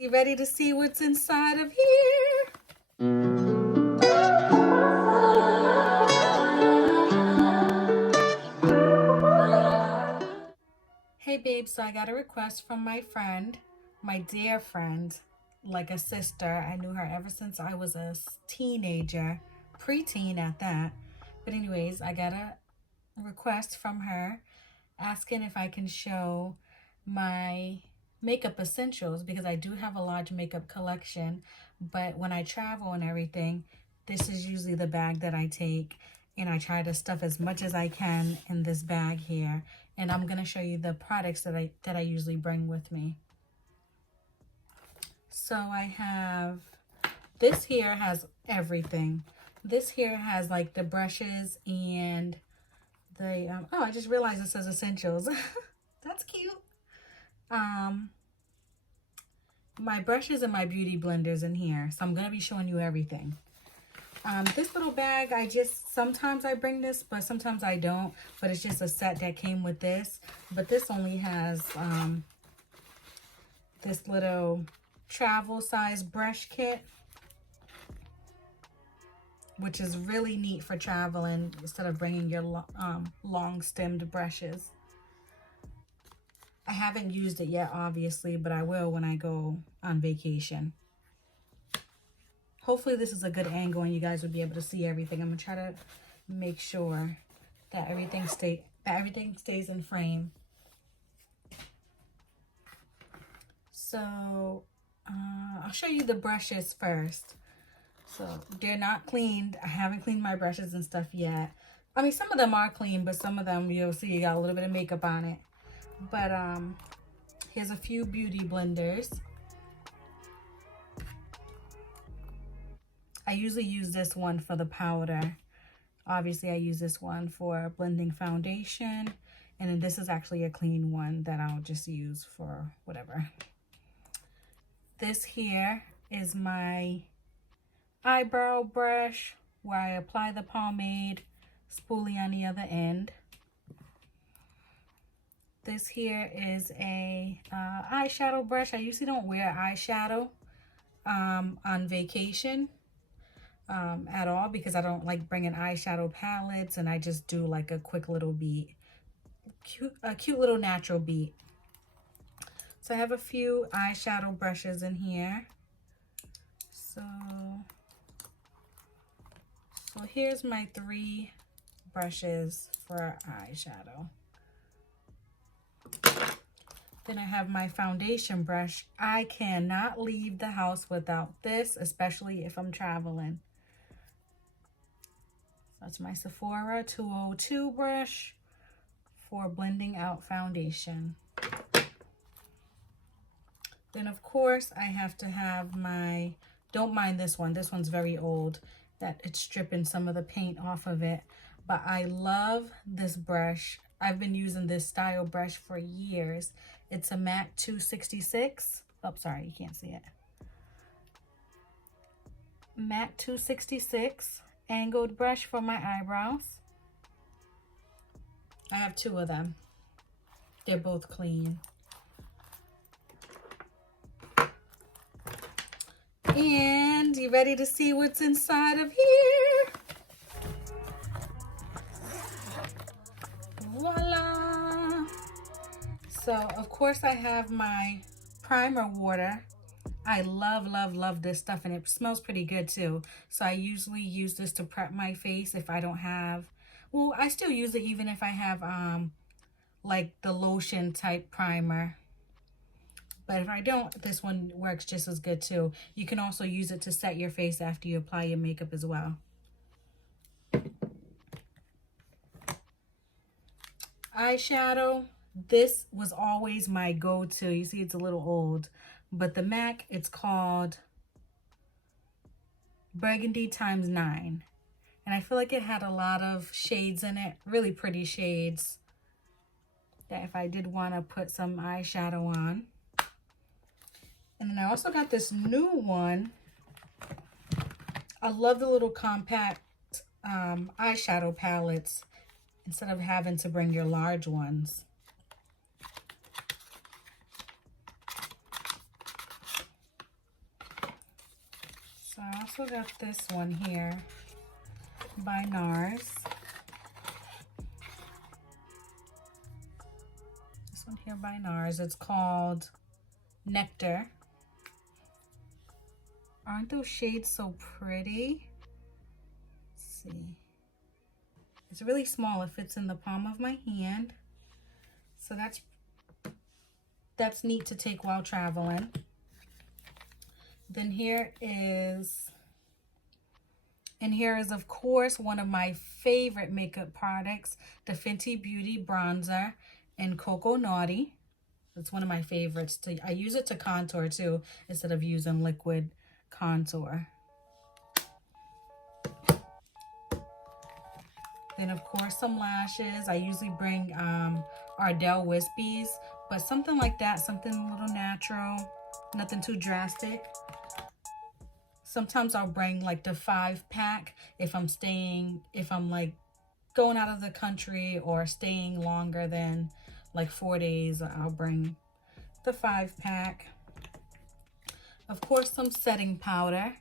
You ready to see what's inside of here? Hey babe, so I got a request from my friend, my dear friend, like a sister. I knew her ever since I was a teenager, preteen at that. But anyways, I got a request from her asking if I can show my makeup essentials, because I do have a large makeup collection, but when I travel and everything, this is usually the bag that I take, and I try to stuff as much as I can in this bag here. And I'm gonna show you the products that I usually bring with me. So I have, this here has everything. This here has like the brushes and the oh, I just realized it says essentials. That's cute. My brushes and my beauty blenders in here, so I'm gonna be showing you everything. This little bag, sometimes I bring this, but sometimes I don't, but it's just a set that came with this. But this only has this little travel size brush kit, which is really neat for traveling instead of bringing your long stemmed brushes. I haven't used it yet, obviously, but I will when I go on vacation. Hopefully this is a good angle and you guys will be able to see everything. I'm gonna try to make sure that everything stays in frame. So I'll show you the brushes first. So they're not cleaned. I haven't cleaned my brushes and stuff yet. I mean, some of them are clean, but some of them you'll see you got a little bit of makeup on it. But here's a few beauty blenders. I usually use this one for the powder. Obviously, I use this one for blending foundation. And then this is actually a clean one that I'll just use for whatever. This here is my eyebrow brush where I apply the pomade, spoolie on the other end. This here is a eyeshadow brush. I usually don't wear eyeshadow on vacation at all, because I don't like bringing eyeshadow palettes, and I just do like a quick little beat, a cute little natural beat. So I have a few eyeshadow brushes in here. So here's my 3 brushes for eyeshadow. Then I have my foundation brush. I cannot leave the house without this, especially if I'm traveling. That's my Sephora 202 brush for blending out foundation. Then of course I have to have my, don't mind this one. This one's very old, that it's stripping some of the paint off of it. But I love this brush. I've been using this style brush for years. It's a MAC 266. Oh, sorry, you can't see it. MAC 266 angled brush for my eyebrows. I have 2 of them. They're both clean. And you ready to see what's inside of here? Voila! So, of course, I have my primer water. I love this stuff, and it smells pretty good too. So I usually use this to prep my face if I don't have, well, I still use it even if I have like the lotion type primer. But if I don't, this one works just as good too. You can also use it to set your face after you apply your makeup as well. Eyeshadow. This was always my go-to. You see it's a little old. But the MAC, it's called Burgundy Times 9. And I feel like it had a lot of shades in it. Really pretty shades. That if I did want to put some eyeshadow on. And then I also got this new one. I love the little compact eyeshadow palettes instead of having to bring your large ones. So I also got this one here by NARS. This one here by NARS. It's called Nectar. Aren't those shades so pretty? Let's see. It's really small. It fits in the palm of my hand. So that's neat to take while traveling. Then here is of course one of my favorite makeup products, the Fenty Beauty Bronzer in Coco Naughty. It's one of my favorites. I use it to contour too, instead of using liquid contour. Then of course some lashes. I usually bring Ardel Wispies, but something like that, something a little natural, nothing too drastic. Sometimes I'll bring like the 5-pack if I'm like going out of the country or staying longer than like 4 days. I'll bring the 5-pack. Of course, some setting powder.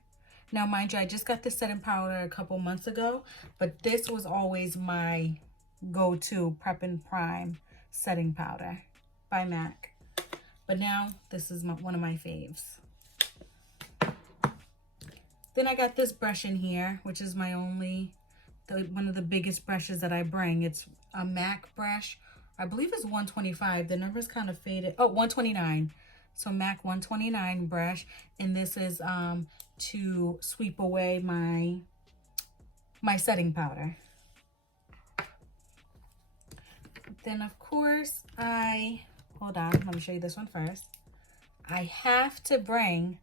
Now, mind you, I just got this setting powder a couple months ago, but this was always my go-to prep and prime setting powder by MAC. But now this is one of my faves. Then I got this brush in here, which is my one of the biggest brushes that I bring. It's a MAC brush. I believe it's 125. The number's kind of faded. Oh, 129. So MAC 129 brush. And this is to sweep away my setting powder. Then of course hold on, let me show you this one first. I have to bring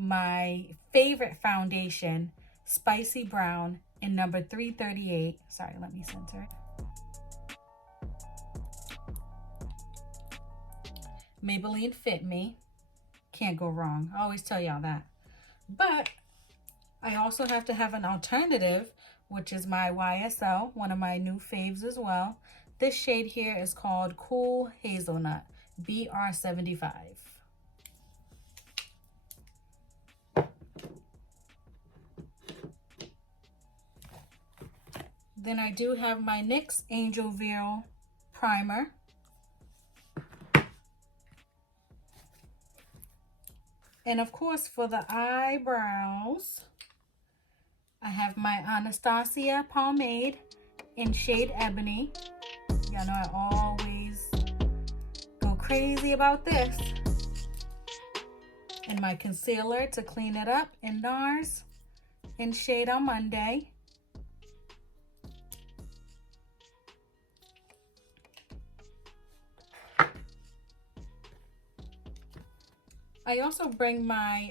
my favorite foundation, Spicy Brown, in number 338. Sorry, let me center it. Mabelline Fit Me. Can't go wrong. I always tell y'all that. But I also have to have an alternative, which is my YSL, one of my new faves as well. This shade here is called Cool Hazelnut, BR75. Then I do have my NYX Angel Veil Primer. And of course, for the eyebrows, I have my Anastasia Pomade in shade Ebony. Y'all know I always go crazy about this. And my concealer to clean it up in NARS in shade Amande. I also bring my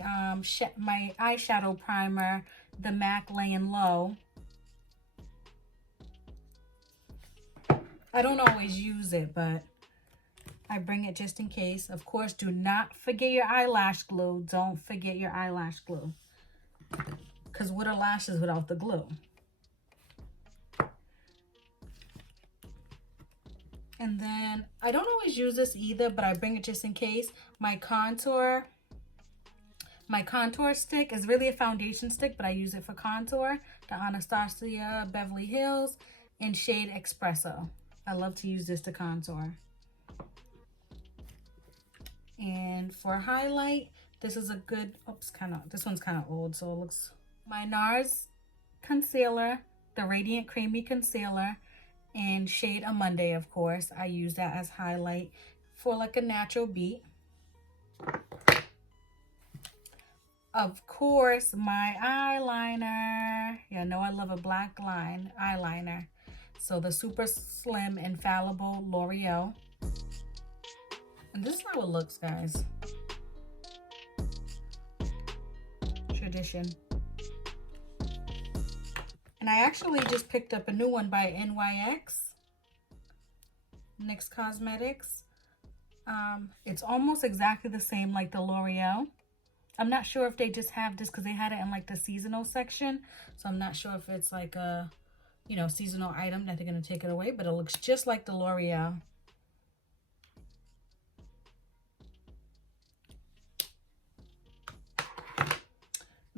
my eyeshadow primer, the MAC Layin Low. I don't always use it, but I bring it just in case. Of course, do not forget your eyelash glue. Don't forget your eyelash glue. Because what are lashes without the glue? And then, I don't always use this either, but I bring it just in case. My contour stick is really a foundation stick, but I use it for contour. The Anastasia Beverly Hills in shade Expresso. I love to use this to contour. And for highlight, this is a good, this one's kind of old, so it looks, my NARS concealer, the Radiant Creamy Concealer in shade Amande, of course. I use that as highlight for like a natural beat. Of course, my eyeliner. Yeah, I know I love a black line eyeliner. So the Super Slim Infallible L'Oreal. And this is how it looks, guys. Tradition. And I actually just picked up a new one by NYX Cosmetics. It's almost exactly the same like the L'Oreal. I'm not sure if they just have this because they had it in like the seasonal section. So I'm not sure if it's like a, you know, seasonal item that they're going to take it away. But it looks just like the L'Oreal.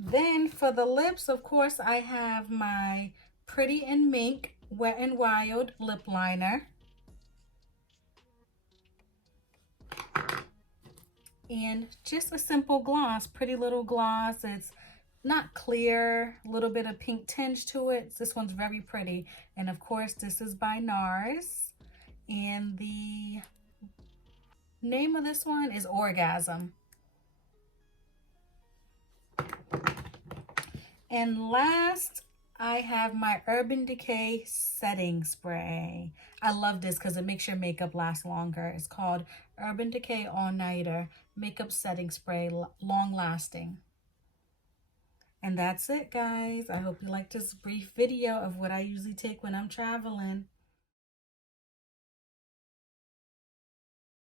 Then for the lips, of course, I have my Pretty in Mink Wet n Wild lip liner. And just a simple gloss, pretty little gloss. It's not clear, a little bit of pink tinge to it. This one's very pretty. And of course, this is by NARS. And the name of this one is Orgasm. And last, I have my Urban Decay setting spray. I love this because it makes your makeup last longer. It's called Urban Decay All Nighter Makeup Setting Spray, long lasting. And that's it, guys. I hope you liked this brief video of what I usually take when I'm traveling.